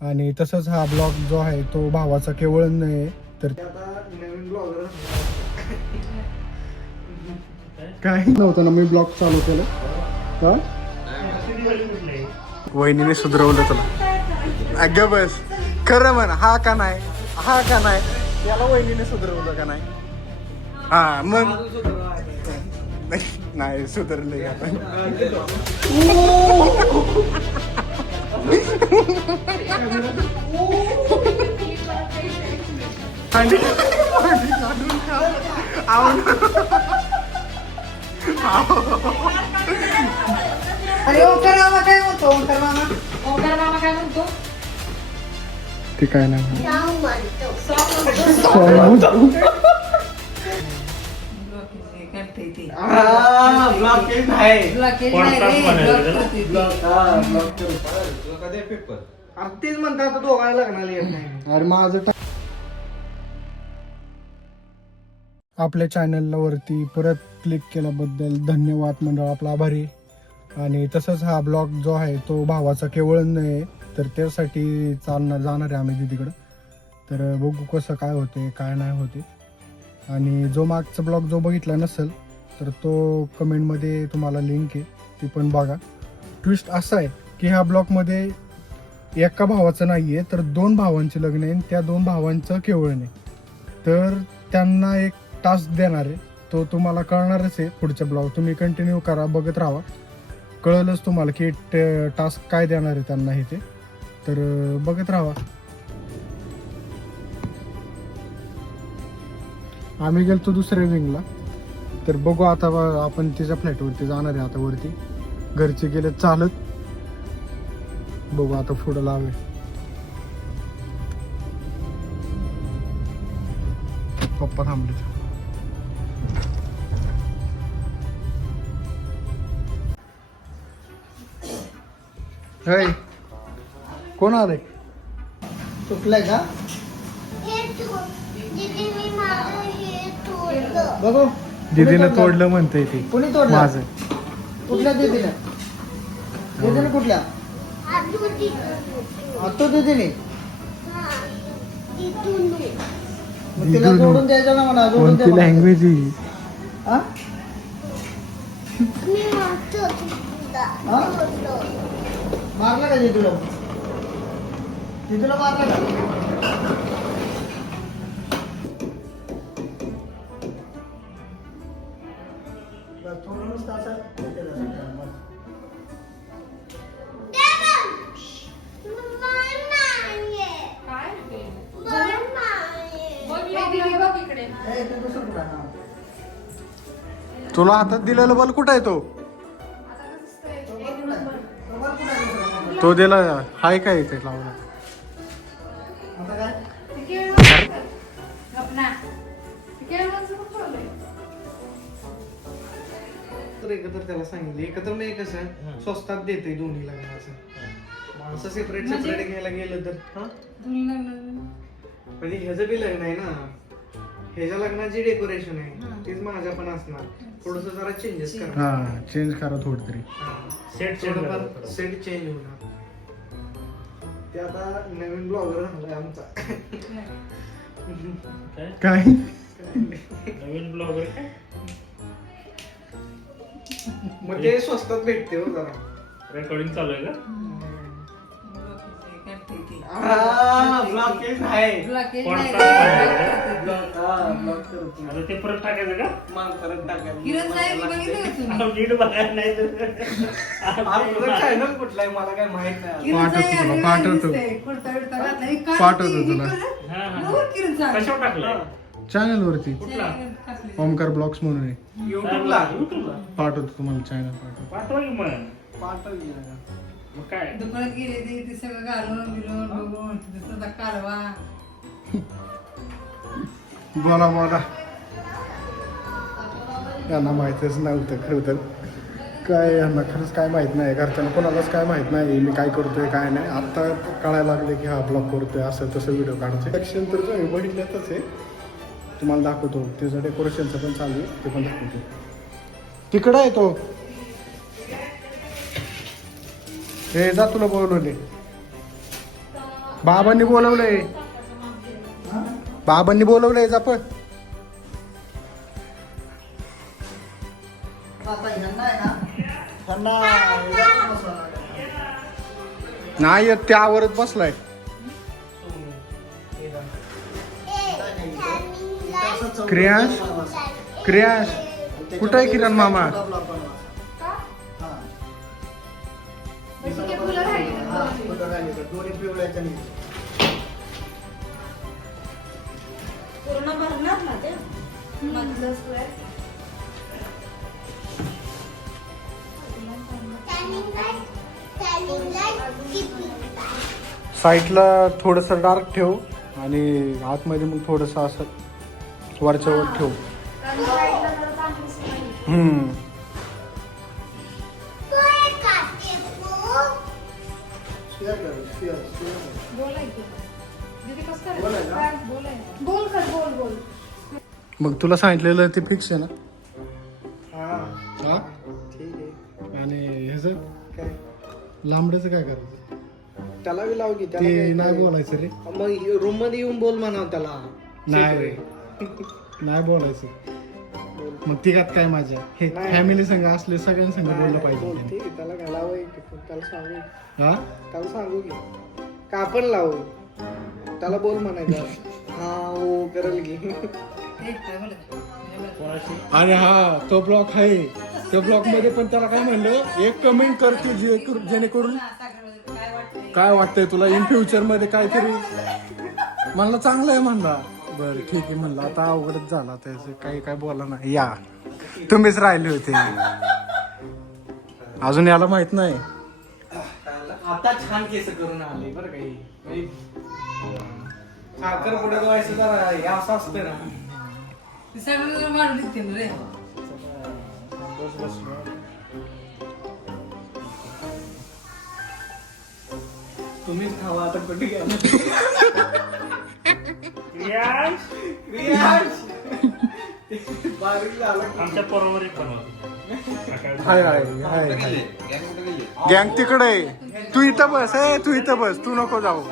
आणि तसंच हा ब्लॉग जो आहे तो भावाचा केवळ नाही तर नवीन ब्लॉगर काय नव्हतं ना मी ब्लॉग चालू केलं का वहिनीने सुधरवलं तुला अग बस खरं म्हण हा का नाही याला वहिनीने सुधरवलं का नाही हा मग नाही सुधरले आपण अरे ओंकार मामा काय म्हणतो ओंकार मामा काय म्हणतो ते काय नाही तेच म्हणतात दोघांना लग्नाला येत नाही अरे माझं आपल्या चॅनलला वरती परत क्लिक केल्याबद्दल धन्यवाद मंडळ आपला आभारी आणि तसंच हा ब्लॉग जो आहे तो भावाचा केवळ नाही तर त्यासाठी जाणार आहे आम्ही दीदीकडं तर बघू कसं काय होते काय नाही होते आणि जो मागचा ब्लॉग जो बघितला नसेल तर तो कमेंटमध्ये तुम्हाला लिंक आहे ती पण बघा. ट्विस्ट असा आहे की ह्या ब्लॉगमध्ये एका भावाचं नाही आहे तर 2 भावांचे लग्न आहे त्या 2 भावांचं केवळ नाही तर त्यांना एक टास्क देणार आहे तो तुम्हाला कळणारच आहे पुढच्या ब्लॉग तुम्ही कंटिन्यू करा बघत राहा कळलंच तुम्हाला की टास्क काय देणार आहे त्यांना हे ते तर बघत राहा. आम्ही गेलतो दुसऱ्या विंगला तर बघू आता आपण तिच्या फ्लॅटवरती जाणार आहे आता वरती घरचे गेले चालत बघू आता पुढं लावे पप्पा थांबले हे कोण आले चुकलंय का बघू दीदीनं तोडलं म्हणते ते कुणी तोडलं माझं कुठल्या दीदीने दीदीने कुठल्या आतो दीदीने मग तिला जोडून द्यायचं ना म्हणा जोडून कोणती द्या लँग्वेज ही हा? हा? मारला का जितूला मारला का थोडं नुसतं असं तुला हातात दिलेला बल कुठं आहे तो दिला हाय काय इथे लावला एकत्र त्याला सांगितलं एकत्र नाही कसं स्वस्तात देते दोन्ही लग्न असं असं सेपरेट घ्यायला गेलं तर म्हणजे ह्याचं बी लग्न आहे ना ह्याच्या लग्नाची डेकोरेशन आहे तीच माझ्या पण असणार थोडस जरा चेंजेस करा हा चेंज करा थोडं तरी सेट चेंज होणार ते आता नवीन ब्लॉगर झालाय आमचा काय नवीन ब्लॉगर काय मग ते स्वस्तात भेटते हो जरा रेकॉर्डिंग चालू आहे का ब्लॉकेज आहे आता ते परत टाकायचं का मग परत टाकायचं नीट बघायला नाही तर चॅनल कुठला आहे मला काय माहित नाही पाठवतो तुला कशावर टाकलं चॅनल वरती कुठला ओमकार ब्लॉग्स म्हणून आहे युट्यूबला पाठवतो तुम्हाला चॅनल पाठवा की मग पाठवलं मग काय दुकानात गेले ते सगळं घालून बिलून बघून तिथं कालवा बोला यांना माहितच नव्हतं खरं तर काय यांना खरंच काय माहित नाही घरच्यांना कोणालाच काय माहित नाही मी काय करतोय काय नाही आता कळायला लागले की हा ब्लॉग करतोय असं तसं व्हिडिओ काढतोय ॲक्शन तर बघितल्यातच आहे तुम्हाला दाखवतो त्याचं डेकोरेशनचं पण चालू आहे ते पण दाखवतो तिकडं आहे तो हे जा तुला बोलवले बाबांनी बोलवलंय, बाबांनी बोलवलंय जाप. नाही येत, त्यावरच बसलाय. क्रियाश, क्रियाश कुठं आहे किरण मामा? पूर्ण भरणार ना ते मधलं स्क्वेअर. साईडला थोडस डार्क ठेव आणि आतमध्ये मग थोडस असं वरच्यावर ठेव. हम्म. बोल कर, बोल बोल. मग तुला सांगितलेलं ते फिक्स आहे ना? हा? ठीक आहे. आणि ह्याच काय लांबड्याचं काय करायचं? त्याला बी लाव की, ते त्याला नाही काय- बोलायचं रे. मग रूम मध्ये येऊन बोल म्हणाव त्याला. नाही रे, नाही बोलायचं. मग तिघात काय माझ्या हे नाही. फॅमिली संघ असले सगळ्यांसंग बोललं पाहिजे. बोलते त्याला घालावं की, त्याला सांगू, हा त्याला सांगू की का आपण लावू, त्याला बोल म्हणायचं. हा हो करेल की. अरे हा तो ब्लॉक आहे, त्या ब्लॉक मध्ये पण त्याला काय म्हणलं, एक कमेंट करते जेणेकरून काय वाटतंय तुला इन फ्युचर मध्ये काहीतरी. म्हणलं चांगलं आहे म्हणला. बरं ठीक आहे म्हणलं, आता अवघडच झाला त्याचं काही काय बोला ना. या तुम्हीच राहिले होते, अजून याला माहित नाही. आता छान केस करून आले बरं काही. साखर पुढे व्हायचं जरा हे असं असतं ना. सगळं मारून निघतील रे. तुम्हीच खावा आता कुठे गेला. क्रियाश, बारीक झालं. आमच्या बरोबरीत बनवतो. हाय हाय हाय हाय. गँग तिकडे आहे. तू इथं बस, तू इथं बस, तू नको जाऊ.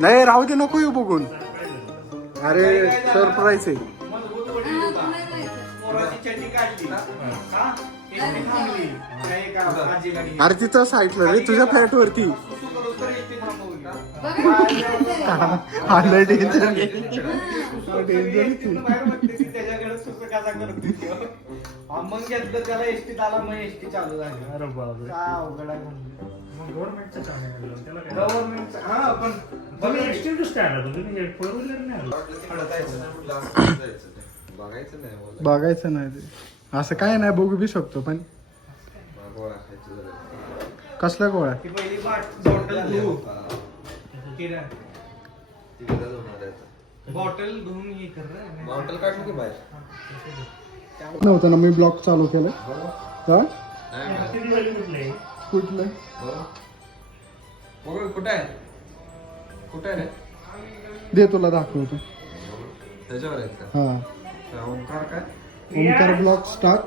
नाही राहू दे, नको येऊ बघून. अरे सरप्राईज आहे. पोराची चड्डी काढली. हा? एसटी थांबली. काही का आजीला घेऊन. अरे तिथं साईडला रे, तुझ्या फ्लॅट वरती. सुसू करून तर एसटी थांबवली. आलं डेंजर. बाहेर बघते ती त्याच्याकडे सुसू कसा करते ती. हा, मग घेतलं त्याला एसटीत आला, मग एसटी चालू झाली. अरे बापरे. काय अवघड आहे म्हणलं. मग गव्हर्नमेंटचं काम आहे त्याला काय? गव्हर्नमेंट हा पण तुम्ही एक्सटेंड काय आणला तुम्ही? फोर व्हीलर नाही आणला? बघायचं नाही ते. असं काय नाही, बघू बी शकतो पण. कसल्या गोळ्या? ती पहिली बॉटल धुवू. किरण. बॉटल धुवून हे कर रे. बॉटल काढली की बाहेर नव्हतं ना मी ब्लॉग चालू केलं. हा? किती झाली कुठले? कुठलं? कुठे आहे कुठे आहे रे दे तुला दाखवतो. त्याच्यावर आहेत का हा, ओंकार काय ओमकार ब्लॉग टाक.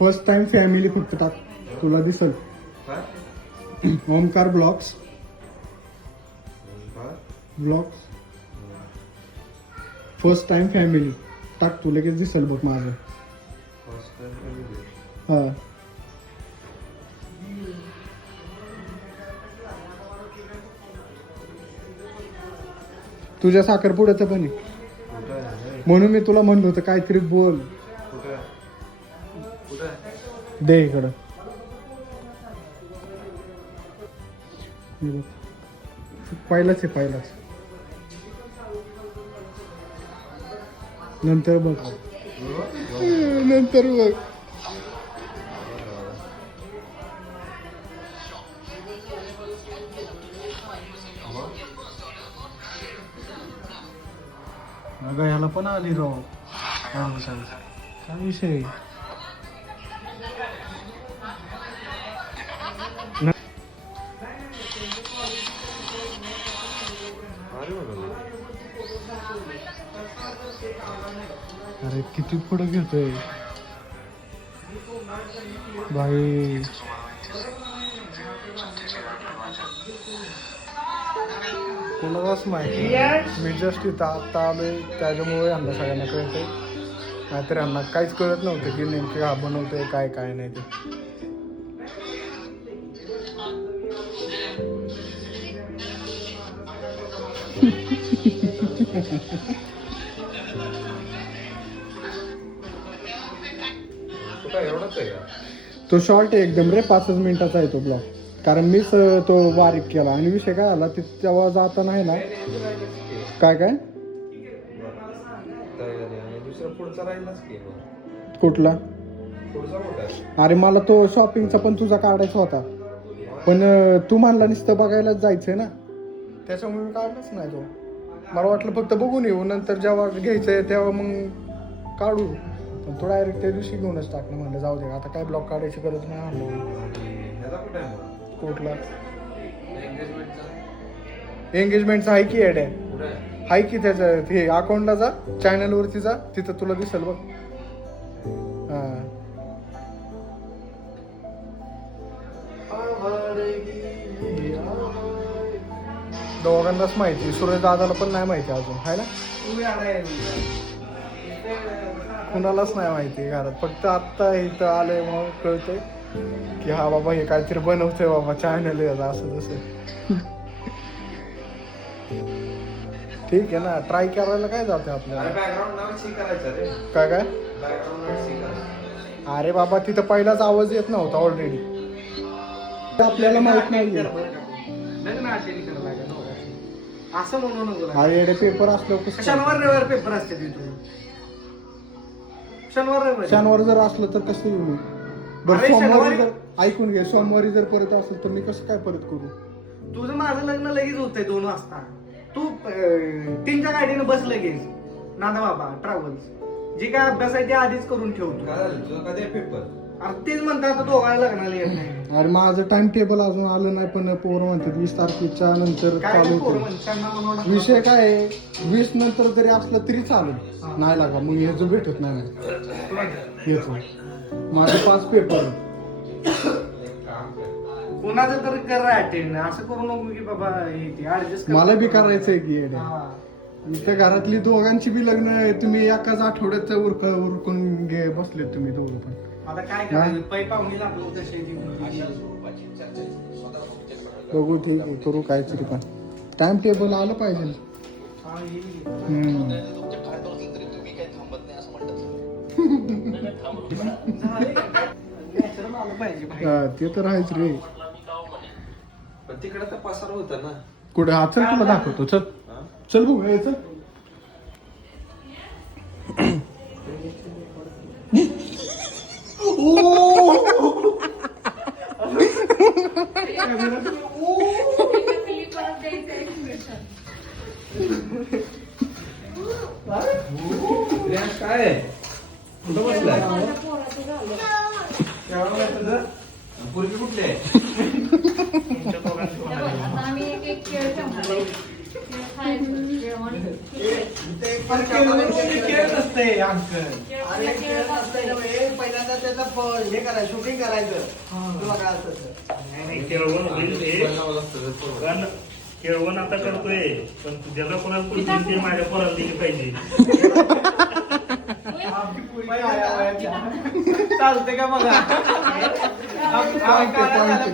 फर्स्ट टाइम फॅमिली फक्त टाक, तुला दिसल. काय Omkar blogs Omkar blogs first time family टाक, तू लगेच दिसल बघ माझं. फर्स्ट टाइम हा, तुझ्या साखरपुड्याचं पण आहे. कुठे आहे म्हणून मी तुला म्हणलं होतं काहीतरी बोल. कुठे आहे कुठे आहे दे इकडं. हे बघ. पहिलाच आहे, पहिलाच. नंतर बघ, नंतर बघ. अगं ह्याला पण आली राव. काय विषय? अरे किती पुढे घेतोय भाई. कोणालाच माहिती मी जस्ट इथं आत्ता आलोय त्याच्यामुळे यांना सगळ्यांना कळतंय नाहीतर यांना काहीच कळत नव्हतं की नेमके हा बनवतोय काय काय नाही ते. कुठं एवढंच आहे का? तो शॉर्ट आहे एकदम रे, 5 मिनिटाचा आहे तो ब्लॉग. कारण मीच तो बारीक केला आणि विषय काय आला ते तेव्हा जाताना आहे ना काय काय तयारी आणि दुसरा पुढचा राहिलाच की मग. कुठला. पुढचा कुठं? अरे मला तो शॉपिंगचा पण तुझा काढायचा होता पण तू म्हणला नुसतं बघायलाच जायचंय ना त्याच्यामुळे मी काढलाच नाही तो. मला वाटलं फक्त बघून येऊ नंतर जेव्हा घ्यायचंय तेव्हा मग काढू पण तो डायरेक्ट त्या दिवशी घेऊनच टाकलं. म्हणलं जाऊ दे आता काय ब्लॉग काढायची गरज नाही म्हणलं. ह्याचा कुठं आहे मग? कुठला एंगेजमेंटचा एंगेजमेंटचा आहे की ॲड आहे कुठं आहे? आहे की त्याचं ते अकाउंटला जा चॅनलवरती जा तिथं तुला दिसेल बघ. हां दोघांनाच माहिती सूरज दादाला पण नाही माहिती अजून आहे ना कुणालाच नाही माहिती घरात फक्त आत्ता इथं आलंय मग कळतंय की हा बाबा हे काहीतरी बनवतोय बाबा चॅनल आहे असं तसं. ठीक आहे ना ट्राय करायला काय जाते अरे आपल्याला. बॅकग्राऊंड नाव सी करायचं रे. काय काय बॅकग्राऊंड नाव सी करायचं. अरे बाबा तिथं पहिलाच आवाज येत नव्हता ऑलरेडी आपल्याला माहित नाही. लग्न असेल करायला लागेल नवरा. असं म्हणू नको ना. अरे पेपर असल्यावर कसं शनिवार रविवार पेपर असते तिथून. शनिवार रविवार शनिवार जर असलं तर कसं येऊ मी. बरं अरे सोमवारी शनिवारी- जर ऐकून घे सोमवारी जर परत असेल तर मी कसं काय परत करू. तुझं माझं लग्न लगेच होतंय 2 वाजता. तू 3च्या गाडीनं बस लगेच नाना बाबा ट्रॅव्हल्स जी काय अभ्यास आहे ते आधीच करून ठेवतो. काय झालं तुझं कधी आहे पेपर? अरे तेच म्हणतात दोघांना लग्नाला येत नाही. अरे माझं टाइम टेबल अजून आलं नाही पण पोरं म्हणतात 20 तारखेच्या नंतर काय चालू नाही पोरं होतं. म्हणतात, त्यांना म्हणून विषय काय आहे 20 नंतर जरी असलं तरी चालेल नाही लागा मग हे जो भेटत नाही येतो माझे 5 पेपर. काम कर. कोणाचं तर कर अटेंड असं करू नको की बाबा हे ते ऍडजस्ट मला बी करायचंय की येड्या. इथं घरातली दोघांची बी लग्न आहे तुम्ही एकाच आठवड्यात उरकून घे बसले तुम्ही दोघं पण. आता काय करायचं पै पाहुणे लागलो तसे बघू ठीक आहे करू काहीतरी पण टाइम टेबल आलं पाहिजे. ते तर आहेच रे. पण तिकडे तर पसार होता ना. कुठे हा चल तुला दाखवतो चल हा? चल बघू हे चल. प्रियांश काय आहे? कुठं बसलाय? पोरगी कुठली आहे? आम्ही एक एक खेळ ठेवणार आहे. खेळ खायचं, जेवण. खेळ नसते अंकल. अरे खेळ नसते. पहिल्यांदा त्याचा हे करायचं शूटिंग करायचं तुला काय असतं. नाही केळवण होईल ते बनवावं लागतं रे पोरं. पण केळवण आता करतोय पण ज्याला कोणाला पुढे ते माझ्या पोराला दिली पाहिजे. चालते का बघा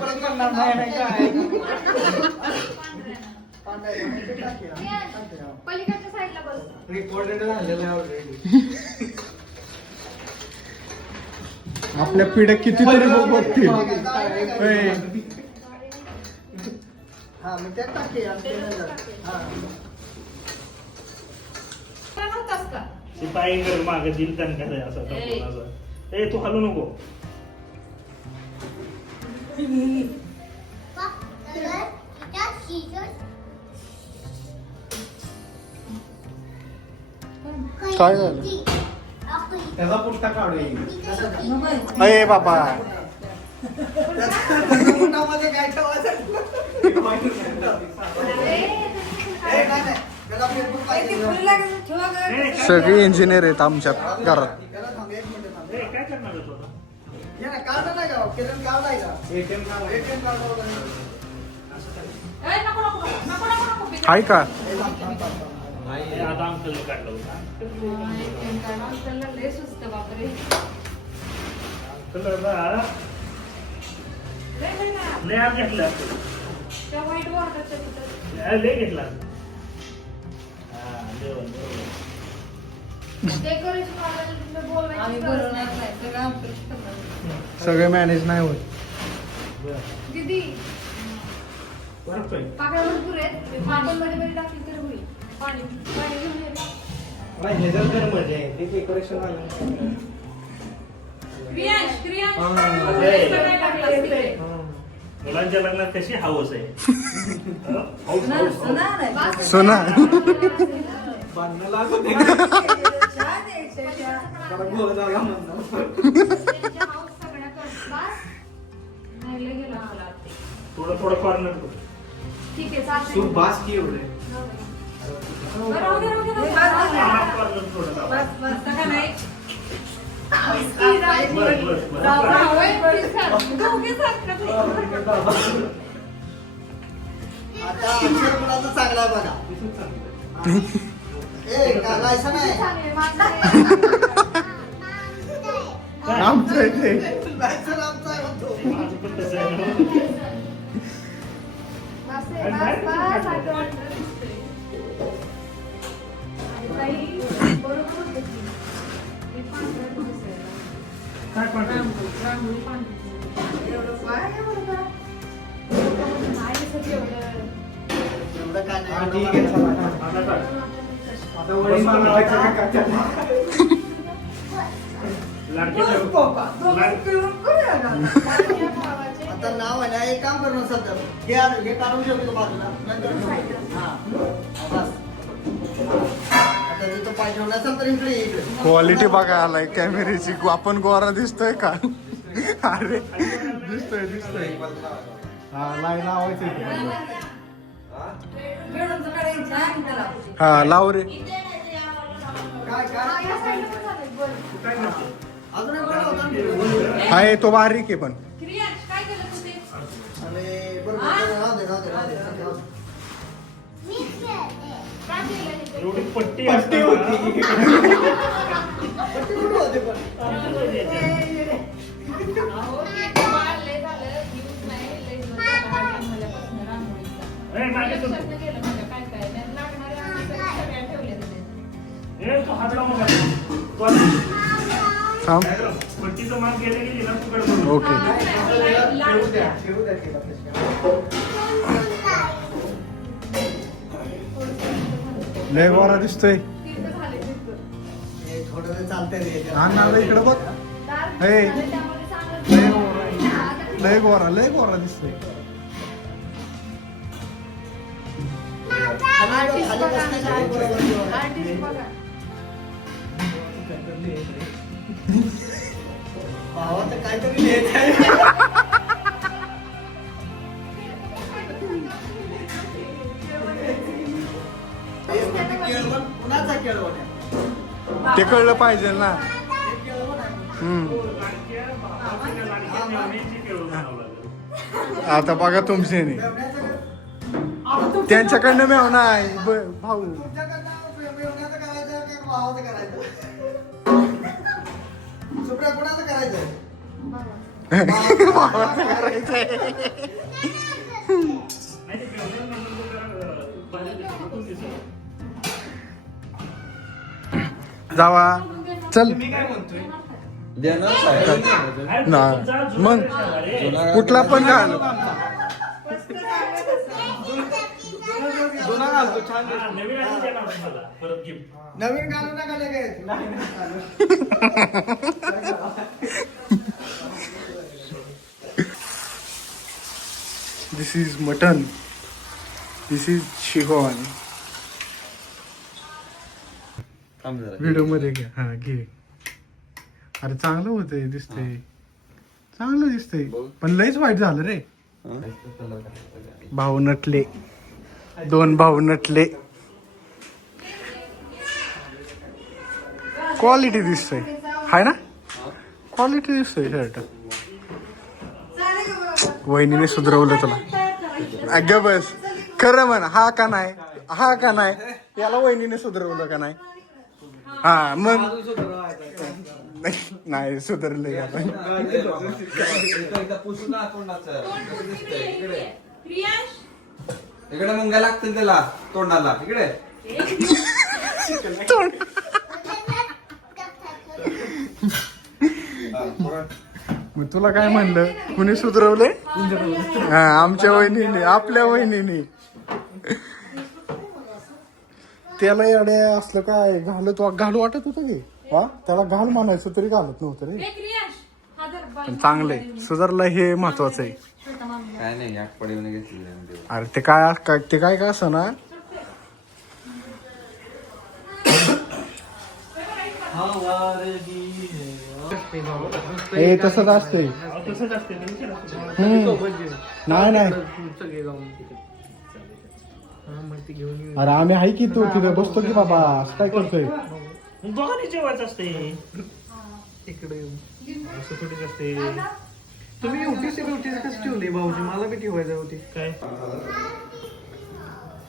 परत म्हणणार नाही काय. पलीकडच्या साईडला बस. रेकॉर्डेड झालेलं आहे ऑलरेडी. आपल्या पिढ्या कितीतरी बघतील. हा मग त्यात टाके नव्हतास का? शिपाई मागे दिल त्यांना काय असं ए. असं. ए तू हलू नको. काय झालं त्याचा पुष्टा काढू अरे बाबा मध्ये काय ठेवायचं सगळे इंजिनियर आहेत आमच्या घरात. ए काय करणार आहे तू आता? काढ नाही का ATM कार्ड नको नको नको नको नको आहे का? हे आता अंकलने काढलं होतं. अंकलला लय सुस्त बापरे. अंकलला लय ना लय आत घेतलं असतं. त्या व्हाईट बॉर्डरच्या तिथं लय घेतला असतं. हा, जेवण, बरोबर. डेकोरेशन वाल्याला तिथं आम्ही बोलवायची गरज बोलवणार नाही. नाही सगळं आमचं करणार. सगळे मॅनेज नाही होत. बरं. दीदी बरोबर आहे. पाकळ्या भरपूर आहेत. आपण मध्ये मध्ये टाकली तर होईल. पाणी पाणी घेऊन ये. डेकोरेशन क्रियांश क्रियांश अरे. सगळं टाकलं तिथे. मुलांच्या लग्नात कशी हाऊस आहे हाऊस सुना- हाऊस सुना नाही. बस. सोना बांधणं लागत चहा द्यायचं, चहा. त्यांच्या हाऊस सगळ्या करतात. बस. नाही लय गेला मला ते. थोडं कॉर्नर ठीक आहे चालतंय. सूप बास की एवढे बरं, राहू दे, राहू दे, राहू दे. हे बस झालं. कॉर्नर थोडं लावा. बस बस सगळं नाही. बस. जावई, please sir. दोघे सारखं आता अक्षर मुलाचा चांगला आहे बघा. ए घालायचं नाही. चांगले माणसं. आमचं इथे जायचं आमचा आहे म्हणतो. माझं पण तसं आहे ना. बस आहे, बस, बस. आता वाटलं दिसतंय. आणि ताई, बरोबर होतं की. हे पांढरं दिसायला. काय पाठवलं? रांगोळी पांढरी. एवढं काय एवढं काय? नाही दिसत एवढं. एवढं काय हा, नाही. ठीक आहे, चला. आता काय? आता वळी मारायचं का काय? लाडके बस बाबा. दोघं पिऊन करूया ना. माझ्या भावाचे आता नाव आहे ना एक काम करणं सध्या हे काढून ठेवतो बाजूला नंतर ठेवतो. हा बस. आता तिथं पाय ठेवला असेल तर इकडे ये, इकडे. क्वालिटी बघा आलाय कॅमेऱ्याची. आपण गोरा दिसतोय का? अरे दिसतोय हा नाही लावायचं इथे. बेडूनचं काढायचं आणि त्याला. हा लाव रे. काय काय हा, या साईडला पण झालंय. बरं. काय करते? अजून एक बरं होतं. हाय तो बारीक आहे पण. क्रियांश, काय केलं तू ते? आणि बरोबर राहू दे राहू दे राहू दे राहू दे. काय केलं तिथे? एवढी पट्टी पट्टी होती. पट्टी कुठं होते पण? अहो, ते बाळ लय झालं. use नाही. लय दिवस झालं हा game झाल्यापासून रांगोळीचा. लक्षात नाही गेलं माझ्या काय काय. त्यात लागणाऱ्या आम्ही सगळ्या ठेवल्या तिथे. तू हात लावू नका. थांब. पट्टीचं मान गेले गेली ना तुकडे करू. ओके. ठेवू द्या, ठेवू द्या तिला तशी. लय गोरा दिसतोय. तिथं झाले तिथं. हे थोडं ते चालतंय रे. हा ना इकडे बघ. Dark हे. झालं, त्यामध्ये चांगलं लय गोरा लय गोरा दिसतोय. आर्टिस्ट खाली बघा. बसण्यासाठी बरोबर ठेवा. आर्टिस्ट बघा. भावाचं काहीतरी लिहायचं आहे. केळवण कुणाचा केळवण आहे? ते कळलं पाहिजे ना. हे केळवण आहे. लाडक्या भावाच्या लाडक्या मेवणीची केळवण म्हणावं लागेल. आता बघा तुमचे नाही. मेवण्याचं का? त्यांच्याकडनं मेव नाही भाऊ. तुमच्याकडनं मेवण्याचं करायचं का भावाचं करायचं? सुप्रिया कुणाचं करायचं? भावाचं करायचंय. नाही ते केळवण म्हणून तो जरा, भारी दिसतो, उठून दिसतो. जावा चल. मी काय म्हणतोय देणार साहेब. आहे ना. तुमचा जुना मग. ड्रेस आहे, अरे. जुना कुठला पण घाल. जुना घालतो छान हा, नवीन आणि देणार तुम्हाला परत गिफ्ट. नवीन घालू नका लगेच. This is mutton. This is शिकवान. थांब जरा. व्हिडिओ मध्ये घे. हा घे. अरे चांगलं होतंय दिसतंय. चांगलं दिसतंय पण लयच वाईट झालं रे. भाऊ नटले. 2 भाऊ नटले. क्वालिटी दिसतंय हाय ना. क्वालिटी दिसतंय शर्ट. वहिनीने सुधरवलं तुला. अगं बस खरं म्हण, हा का नाही, हा का नाही, याला वहिनीने सुधरवलं का नाही? हा मग नाही सुधरले आता. पुसून ना तोंडाचं कसं दिसतंय इकडे. प्रियांश इकडे मुंग्या लागतील त्याला तोंडाला इकडे. मग तुला काय म्हणलं, कुणी सुधरवले? हा आमच्या वहिनीने, आपल्या वहिनीने. त्याला येडे असलं काय घालू वाटत होतं की हा, त्याला घाल म्हणायचं तरी घालत नव्हतं रे. प्रियांश हा जर पण चांगलंय, सुधारलं हे महत्वाचं आहे. काय नाही आठवडीने घेतलेले. अरे ते काय काय असं ना, हे तसंच असते. तसंच असते ना, विचार असतो. नाही नाही, अरे आम्ही आहे की तू तिथे बसतो की बाबा, असं काय करतोय? दोघांनी जेवायचं असते इकडे असं थोडीच असते. तुम्ही युटीसी कसं ठेवली भाऊजी? मला बी ठेवायचं होती. काय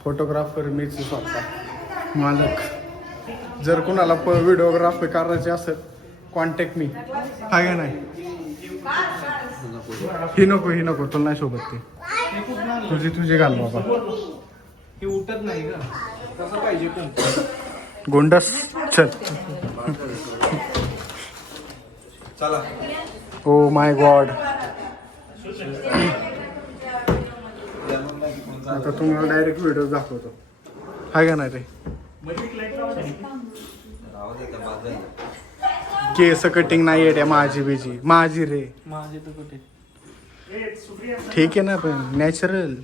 फोटोग्राफर मीच स्वतः मालक. जर कुणाला व्हिडिओग्राफी करायची असेल कॉन्टॅक्ट मी. हाय का नाही? ही नको तुला नाही सोबत ते. तुझी घाल बाबा. हे उठत नाही का? कसं पाहिजे पण गोंडस चल. चला ओ माय गॉड. आता तुम्हाला डायरेक्ट व्हिडिओ दाखवतो. हाय का नाही रे? राहू दे त्या बाजूला. केस कटिंग नाही येड्या, माझी रे. माझे तर कुठे. ठीक आहे ना, पण नॅचरल.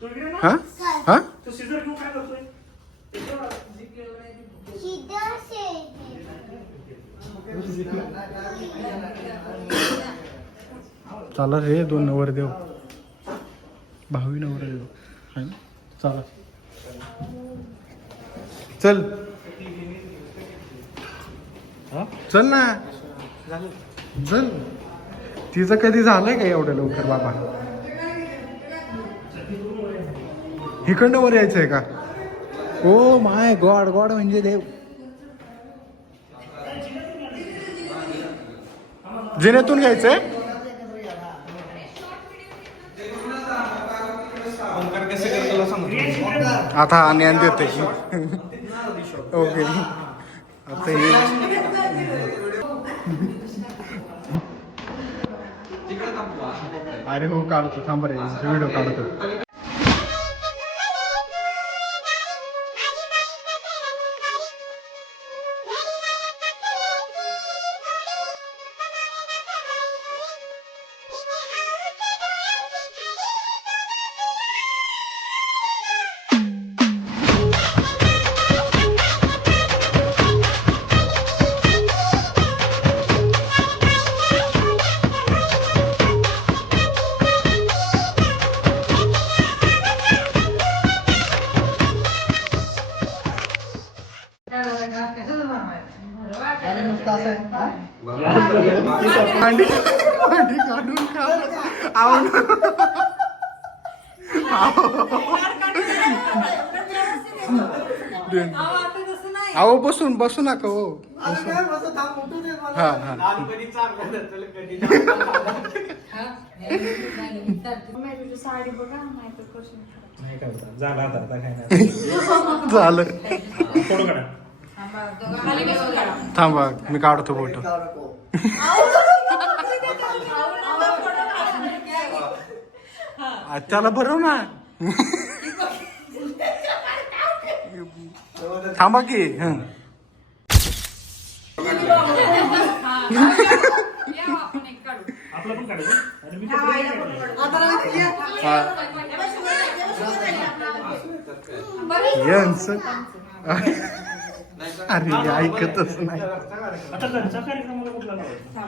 तू इकडे ना, हा हा तू सीझर घेऊन काय करतोय? चला रे, 2 नवरदेव, भावी नवरदेव है ना. चला चल चल ना, चल. तिचं कधी झालंय का एवढं लवकर बाबा? इकडनं वर यायचंय का? ओ माय गॉड, गॉड म्हणजे देव. जिन्यातून घ्यायचंय. कसं करतो तुला सांगतो. आता हा ज्ञान देते. ओके आता हे अरे हो काढतो, थांब रे व्हिडिओ काढतो. भांडी काढून खा. अहो बसू नका हो. हा हा साडी बघा नाही तर कशी नाही करता, झाला आता काय नाही. झालं. फोटो काढा. खाली बसून काढा. थांबा मी काढतो फोटो. त्याला भरव ना. थांबा की. आपण एक काढू. आपलं पण काढायचं आणि मी कपडे नाही काढले. यांचं अरे ऐकतच नाही. आता घरचा कार्यक्रमाला कुठला लावायचा?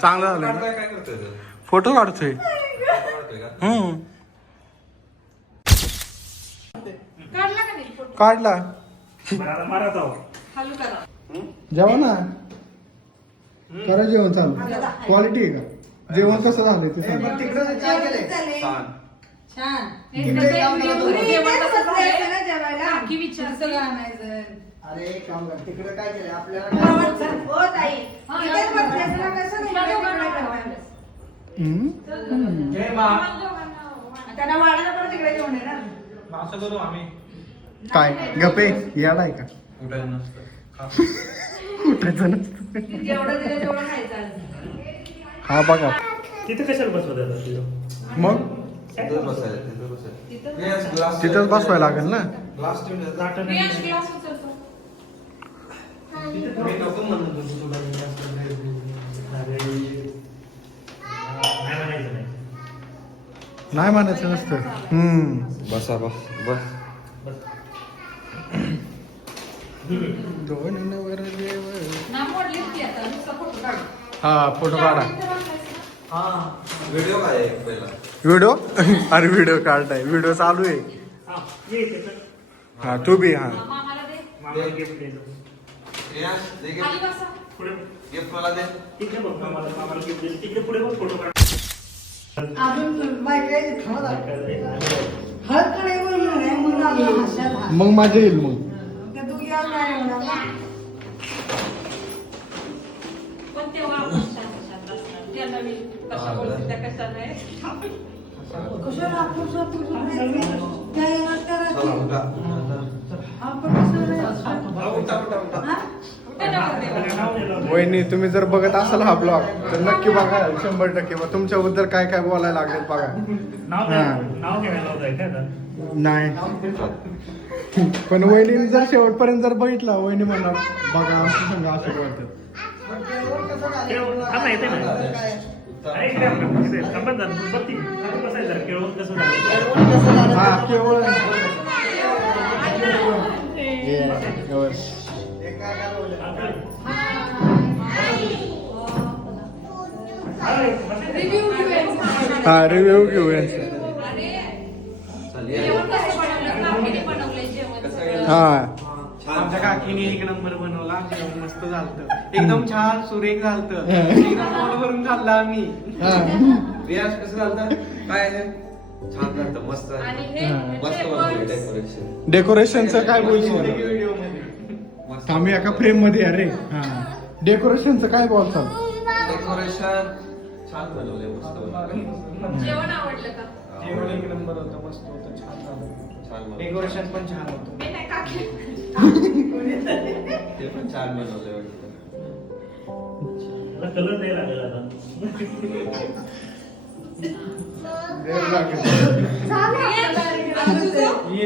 चांगलं झालं ना? काय करतोय तो? फोटो काढतोय. काढतोय का? काढला का नाही फोटो? काढला. बरं, आता मारा जाऊ. चालू करा. जेवा ना करा जेवण चालू क्वालिटी आहे का जेवण कसं झालंय ते सांग. पण तिकडं काय केलंय छान. छान तिकडे काम करा तुम्ही. जेवण कसं झालंय? ना जेवायला की विचार सगळं आणायचं अरे एक काम कर तिकडे काय केलंय आपल्याला जेवण काय छान. हो ताई इथेच बसल्याचं ना कसं नाही, त्या इकडे दोघांना तिकडे वाढवा. करायचं. हम्म? जय मा त्यांना वाढायला पण तिकडे घेऊन ये ना. असं करू आम्ही काय गपे यालाय का उठायचं नसतं. खा. उठायचं नसतं. जेवढं दिलं तेवढं खायचं आज. हा बघा तिथे कशाला बसवत आता तुझं मग तिथंच बसायचं, तिथंच बसायचं. Yes, glass तिथंच बसवायला लागेल ना. ग्लास ठेवून द्या. ताटं मी नाही. अशी ग्लास उचलतो. मी नको म्हणत होतो तुला मी असं नाही. नाही म्हणायचं नाही. नाही म्हणायचं नसतं. बसा बस बस. बस. दोन नवर देव. ना मोडलीच की आता नुसता फोटो काढ. हा फोटो काढा हा व्हिडिओ काय आहे पहिला? व्हिडिओ अरे व्हिडिओ काढताय व्हिडिओ चालू आहे हा, ये इथे तर. हा तू बी हा मामाला दे. मामाला gift द्यायचं. श्रेयांश, दे खाली gift. बसा. पुढे Gift मला दे. तिकडे बघ मामाला gift द्यायचं. तिकडे पुढे बघ फोटो काढ. अजून बायका यायची, थांबा जरा. काय हळदकडे बोललो नाही म्हणून आम्ही हसत हात. मग माझं येईल मग त्या दोघी आज नाही होणार ना. पण तेव्हा आपण शांत शांत असणार. त्या नवीन कशा बोलतील त्या कशा नाही. कशाला आपण स्वतः बोलायचं? त्या येणार चला करायचं. उठा. आपण कसं राहायचं? हा, उठा उठा उठा. हा? वहिनी तुम्ही जर बघत असाल हा ब्लॉग तर नक्की बघा 100% मग तुमच्याबद्दल काय काय बोलायला लागेल बघा नाव घ्यायला लावताय काय आता? नाही पण वहिनीने जर शेवटपर्यंत जर बघितला वहिनी म्हणणार बघा आमचं संघ असं वाटतं पण जेवण कसं झालं? जेवण थांबा, येते ना. काय? अरे इकडे आपण इकडे थांबा जरा. बघ ती. कसं आहे जरा केळवण कसं झालं? जेवण कसं झालं? हा केवळ हे काय काय बोलले? रिव्ह्यू घेऊया. हा रिव्ह्यू घेऊ यांचा अरे चल, ये. जेवण कसं बनवलं? काकीने बनवलंय जेवण कसं सगळं. हा आमच्या काकीने एक नंबर बनवला जेवण मस्त झालतं एकदम छान सुरेख झालतं एकदम पोट भरून खाल्लं आम्ही हा. रियाज कसं झालं? काय आहे? छान झालं, मस्त झालं. आणि हे मस्त बनवलं डेकोरेशन. डेकोरेशनचं काय बोलशील व्हिडिओ मध्ये मस्त. आम्ही एका फ्रेम मध्ये अरे हा डेकोरेशनचं काय बोलतात डेकोरेशन छान बनवलंय, मस्त बनवलंय. जेवण आवडलं का? जेवण एक नंबर होतं मस्त होतं छान झालं छान बनवलं. डेकोरेशन पण छान होतं मी नाही काकी. ते पण छान बनवलंय वाटतं. त्याला कलर नाही लागेल आता.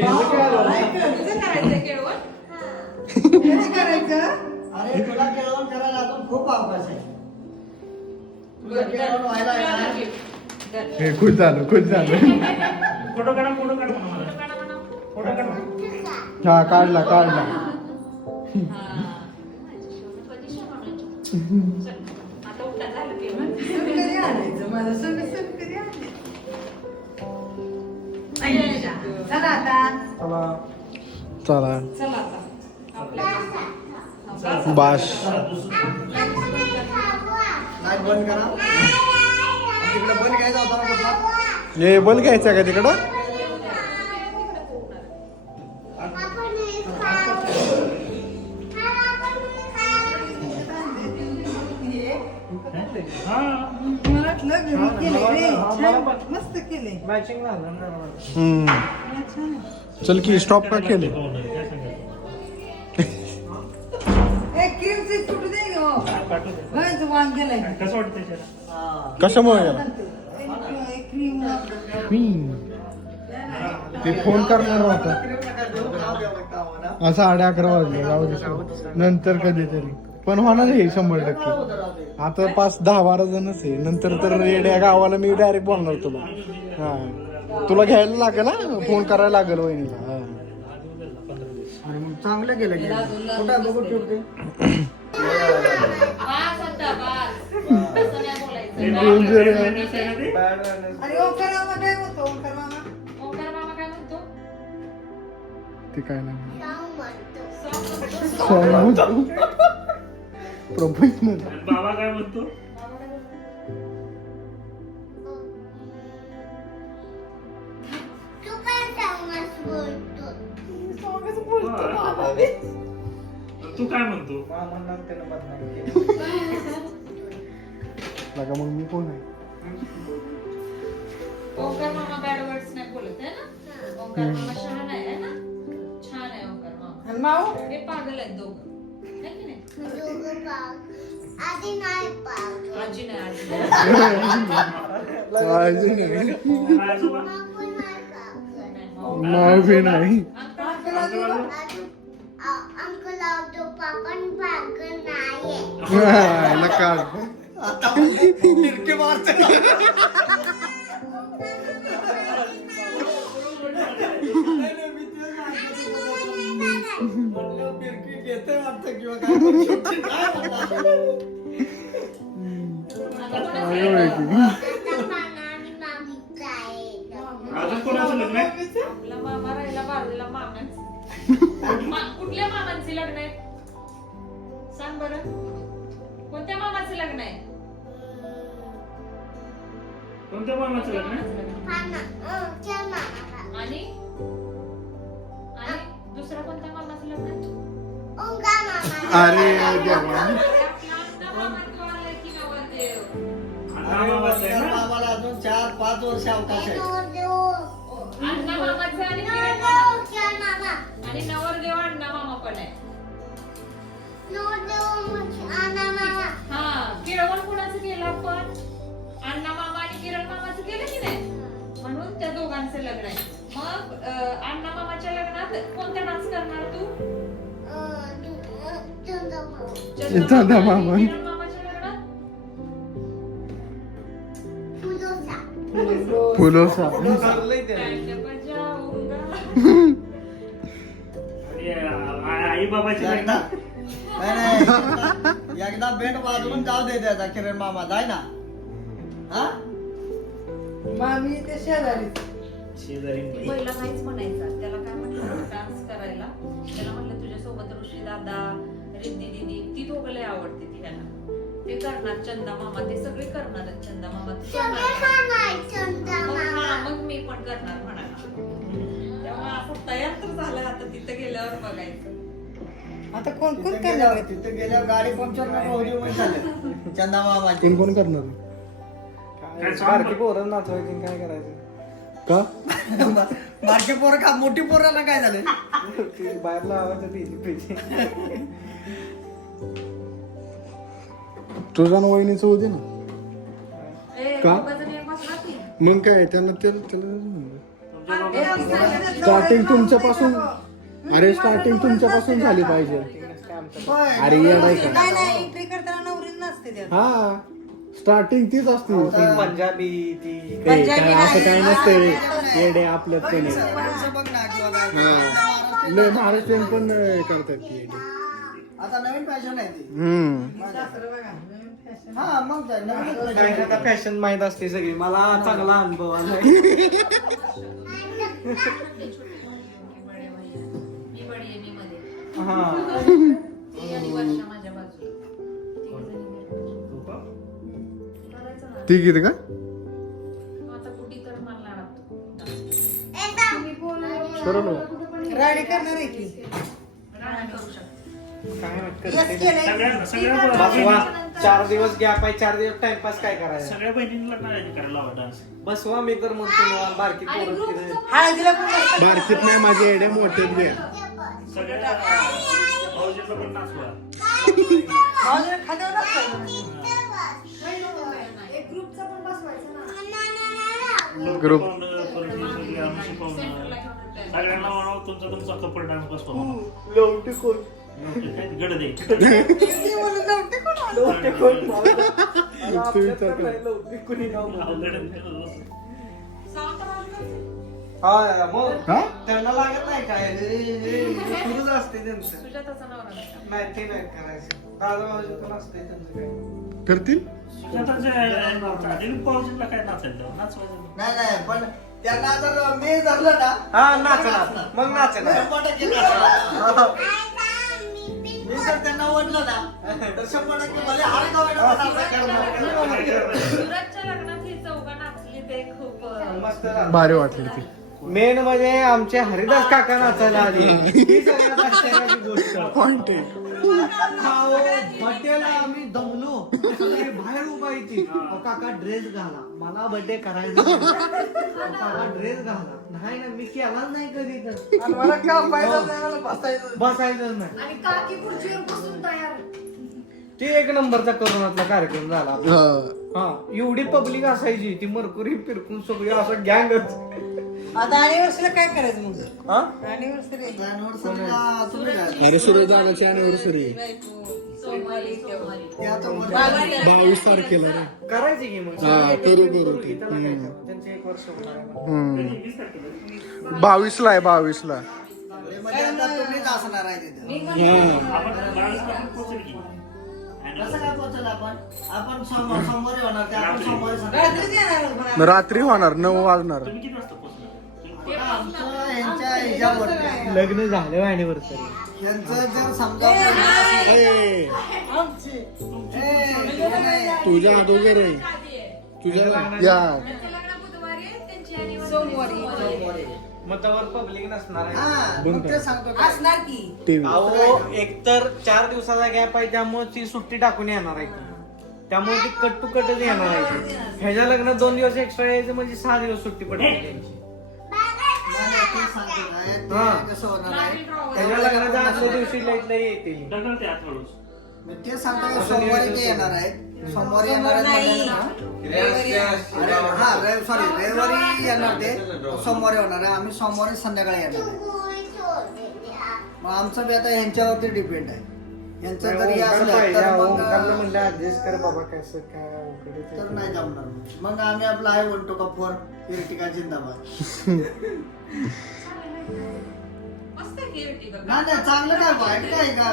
तुझं करायचंय केळवण? हेच करायचं. अरे तुला केळवण करायला अजून खूप अवकाश आहे तुला केळवण व्हायला आहे ना? हे खुश झालं खुश झालं फोटो काढा म्हणा मला. फोटो काढा. हा काढला काढला आता उठा झालं केळवण. सण कधी आणायचं? माझं सण कधी आणायचं? चला आता. चला चला आता आपल्या बाश लाईट बंद करा तिकडे बंद घ्यायचा होता ना कुठला हे बल घ्यायचं का तिकडं हा. मला वाटलं घेऊन केलंय रे. छान. मस्त केलंय. मॅचिंग झालं ना हम्म. छान आहे. चल की स्टॉप का केले काय सांगायचं? ए, क्रीमची फुटू दे गं, हो. पाठवू दे. बघ, तू वांग गेलाय. कसं वाटतं त्याच्याला? कशामुळे गेला एक क्रीम ते फोन करणार होता असं 11:30 वाजले जाऊ दे नंतर कधीतरी पण होणार आहे 100% आता 5-10-12 जणच आहे नंतर तर येड्या गावाला मी डायरेक्ट बोलणार तुला हा तुला घ्यायला लागेल ना फोन करायला लागेल वहिनीला हा. चांगलं केलं की कुठं बघू ठेवते बास आता बास. असं नाही बोलायचं. Danger आहे. आणि ओंकार मामा काय म्हणतो? ओंकार मामा ओंकार मामा काय म्हणतो? ते काय नाही सॉंग प्रोफेशनल. आणि बाबा काय म्हणतो? तू काय सांगणार बोलतो होय. तू काय म्हणतो? मामांना त्यानं बदनाम केलं. लगा मग मी कोण आहे? ओंकार मामा बॅड वर्ड्स नाही बोलत आहे ना. ओंकार मामा छान आहे ना. छान आहे ओंकार मामा. आणि माऊ हे पागल आहेत दोघं है की नाही? दोघं पाव आधी नाही पाव आजी नाही आजी काळजी नाही. आणि आजोबा? नको नाही पाव नाही बी नाही. आजोबा? अंकल आवडतो पापन भाग नाही नका. आता म्हणजे तिरके मारते. म्हणलं फिरकी घेते वाटतं किंवा काय करू शकते. काय म्हणणार? आणि मामीचा आहे अजून कोणाचं लग्न आहे? आपला मामा राहिला बाजूला मामाच कुठल्या मामांचे लग्न आहे सांग बरं कोणत्या मामाचे लग्न आहे कोणत्या मामाचं लग्न आहे? आणि आणि दुसरा कोणत्या मामाचं लग्न आहे अरे देवा. अण्णा मामा किंवा की नवरदेव अण्णा मामाचं आहे ना? आम्हाला अजून 4-5 वर्ष अवकाश आहे. अण्णा मामाचं आणि किरण मामा आणि नवरदेव अण्णा मामा पण आहे हा केळवण कुणाचं केलं आपण अण्णा मामा आणि किरण मामाचं केलं की नाही म्हणून त्या दोघांचं लग्न आहे मग अण्णा मामाच्या लग्नात कोणता डान्स करणार तू चंदा मामा. आणि किरण मामाच्या लग्नात फुलोसा. चाललंय त्यानं. बँड बजाऊंगा. आणि आई बाबाची लग्न? एकदा नाही, एकदा बेट वाजवून जाऊ दे त्याचा किरण मामा जाय ना. हा मामी ते शेजारी शेजारी बाई. पहिला नाहीच म्हणायचा त्याला काय म्हटलं डान्स करायला त्याला म्हटलं तुझ्यासोबत ऋषी दादा रिद्धी दिदी ती दोघं लय आवडते ती ह्याला ते करणार चंदा मामा ते सगळे करणार चंदा मामा तू करणार. हा मग मी पण करणार म्हणाला तेव्हा असं तयार तर झालं आता तिथं गेल्यावर बघायचं आता कोण कोण तिथे करणार गेल्यावर तिथे गेल्यावर गाडी पंक्चर नको होऊ देऊ म्हणून झालं चंदा मामाची. कोण कोण करणार? काय सांग बारकी बरं. पोरं नाचवायची आणि काय करायचं का? बारके पोरं का मोठी पोराला काय झालं? ती बाहेर लावायचं ती पैसे. तुझा ना वहिनीचं होते ना. ए, का? दोघंजण एक बसला की. मग काय त्याला तुमच्या दोघांचं? स्टार्टिंग तुमच्यापासून. अरे स्टार्टिंग तुमच्यापासून झाली पाहिजे. होय. अरे येड आहे का? नाही नाही एंट्री करताना नवरी नसते त्यात हा स्टार्टिंग तीच असते. ती पंजाबी ती ए, काय असं काय नसतंय येडे आपल्यात कोणी. माणसं बघ ना किंवा काय. हा लय महाराष्ट्रीयन पण करतात की येडे. आता नवीन फॅशन आहे ती. सासरं बघा नवीन fashion. हा मग काय नवीन काय fashion. आता फॅशन माहित असते सगळी मला चांगला अनुभव आलाय मी बडी आहे मी मध्ये हा ती आणि वर्षा माझ्या बाजूला तू का? करायचं ना ती गीत का? मग आता कुठे तर मला लागतो ठरवलं. राडी करणार आहे की राहणं करू शकतो काय यस केलंय सगळ्या बसवा 4 दिवस गॅप आहे 4 दिवस टाइमपास काय करायचं सगळ्या बहिणींना लग्न करायला लावा डान्स. बसवा मी तर म्हणतो ना बारकी पोरं तिथे. हळदीला पण बसतात. बारकीत नाही माझे येडे मोठेच घे. सगळ्या भाऊजींना पण नाचवा. भाऊजीला खाद्यावर लागतं. ग्रुप. सगळ्यांना म्हणावं तुमचा कपल डान्स बसवा म्हणा. लवटी कोण गड दे. ती म्हणून नव्हते कोण आलं. लवटी कोण तू विचार कर. लवटी कुणी नाव गड म्हणतं. दे. हा मग हा? त्यांना लागत नाही काय सुरूच असते त्यांचं सुजाताचा नवरा नाही का? नाही ते नाही करायचं दादा भाऊजी पण असते त्यांचं काय करतील. दिलीप भाऊजींना काय नाचायचं नाचवायचं. नाही नाही पण त्यांना जर मी धरलं ना हा नाचणार मग नाचणार 100% नाचणार. जर त्यांना ओढलं ना तर 100% भले हार का होईना पण असं करणार. युवराजच्या लग्नात ही चौघं नाचली ते खूप मस्त झालं. भारी वाटली ती. मेन म्हणजे आमचे हरिदास काका नाचायला आली ही सगळ्यात आश्चर्याची गोष्ट. पॉइंट आहे. बड्डेला आम्ही दमलो सगळे बाहेर उभा येते काका ड्रेस घाला मला बर्थडे करायचा नाही. काका ड्रेस घाला नाही ना मी केलाच नाही कधी तर आणि मला काम पाहिजे नाही, मला बसायचं. बसायचंच नाही. आणि काकी खुर्चीवर बसून तयार. ते एक नंबरचा करोनातला कार्यक्रम झाला आपला. हा. हा एवढी पब्लिक असायची ती मरकुरी फिरकून सगळी असं गँगच. आता अॅनिव्हर्सरीला काय करायचं मग? हा अॅनिव्हर्सरी जानेवारीला तुम्ही काय? अरे सूर्य दादाची अॅनिव्हर्सरी सोमवारी सोमवारी ते आता मध्ये- 22 तारखेला रे. करायची की मग हा, करू ते. त्याला काय करावं? त्यांचं 1 वर्ष होणार आहे. 22ला आहे 22ला. म्हणजे आता तुम्हीच असणार आहे तिथे. आपण बाळासाहेब पोहोचेल की कसं काय पोहोचल आपण सोमवारी होणार ते आपण सोमवारी संध्याकाळी. रात्रीच येणार पण. मग रात्री होणार 9 वाजणार. तुम्ही किती वाजता पोहोचला? आमचं ह्यांच्या ह्याच्यावरती आहे. लग्न झालं अॅनिव्हर्सरी. ह्यांचं जर समजा ए, आमची. तुझ्या अगोदर आहे. तुझ्या या सोमवारी. मग त्यावर पब्लिक नसणार आहे. हा मग ते सांगतो काय. असणार की. टीव्ही. अहो एकतर 4 दिवसाचा गॅप आहे त्यामुळे ती सुट्टी टाकून येणार आहे त्यामुळे ती कट टू कटच येणार आहे. ह्याच्या लग्नात 2 दिवस एक्स्ट्रा यायचं म्हणजे 6 दिवस सुट्टी पडते त्यांची. नाही, ते सांगतो काय. ते हा. कसं होणार आहे. ह्याच्या लग्नाच्या आदल्या दिवशी लाईट येतील. ढकलते आत हळूच. मी ते सांगतो काय, सोमवारी ते येणार आहेत. सोमवारी येणार आहेत म्हणजे ना. अरे हा सॉरी रविवारी येणार ते सोमवारी होणार आहे. आम्ही सोमवारी संध्याकाळी येणार आहे. मग आमचं बी आता ह्यांच्यावरती डिपेंड आहे. ह्यांचं जर हे असलं तर मग म्हणलं ऍडजस्ट कर बाबा कसं काय अवघड आहे तर ते. नाही जमणार. मग आम्ही आपला आहे 1 टोका 4 इर्टिका जिंदाबाद. मस्त आहे की Ertiga. नाही नाही चांगलं काय वाईट काय का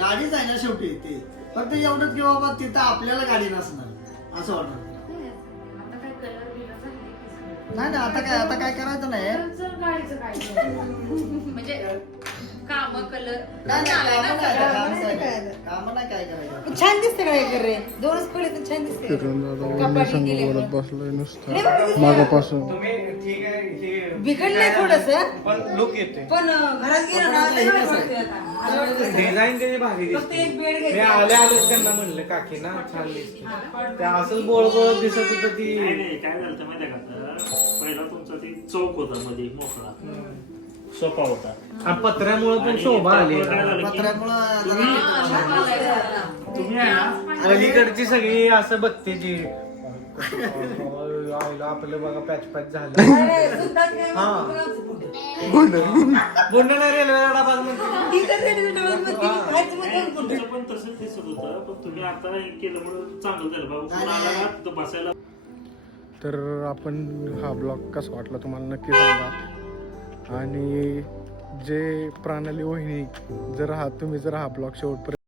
गाडीच आहे ना शेवटी ती. फक्त एवढंच की बाबा तिथं आपल्याला गाडी नसणार असं वाटत. आता काय कलर बिलर झाले की नाही नाही आता काय करायचं नाही. गाडीचं काय? म्हणजे काम कलर नाही कामं नाही काय करायचं. छान दिसते काय कर रे. 2च खोली तर छान दिसते. किरण दादा कपाटी वहिनी संग केल्यामुळं. बोलत बसलोय नुसतं मागापासून. तुम्ही ठीक आहे हे बिघडलंय थोडंसं. पण लुक येते. पण घरात गेलं ना हे तर कसं वाटतंय आता. असं वाटतं. डिझाईन त्याची भारी फक्त एक बेड दिसते. मी घ्यायचा. आले त्यांना म्हणलं काकी ना छान दिसते. त्या असंच बोळ बोळ दिसत होतं ती. नाही नाही काय झालं होतं माहिती आहे का तर पहिला तुमचा ती चौक होता मध्ये मोकळा सोफा होता. आणि पत्र्यामुळे पण आणि शोभा आली. त्यामुळे काय झालं की पत्र्यामुळं तुम्ही आहे ना अलीकडची सगळी असं बघते जी आईला आपलं बघा पॅच पॅच झालं. अरे, सुद्धा काय हा. म्हणतो. बोंडला रेल्वेला डबा म्हणते. इथं रेल्वे डबल मध्ये खायचं मग दोन कुठे. तुमचं पण तसंच दिसत होतं पण तुम्ही आता हे केल्यामुळे चांगलं झालं बाबा कोण आला ना तिथं बसायला. तर आपण हा ब्लॉग कसा वाटला तुम्हाला नक्की सांगा. आणि जे प्रणाली वहिनी तुम्ही जर हा ब्लॉग शेवटपर्यंत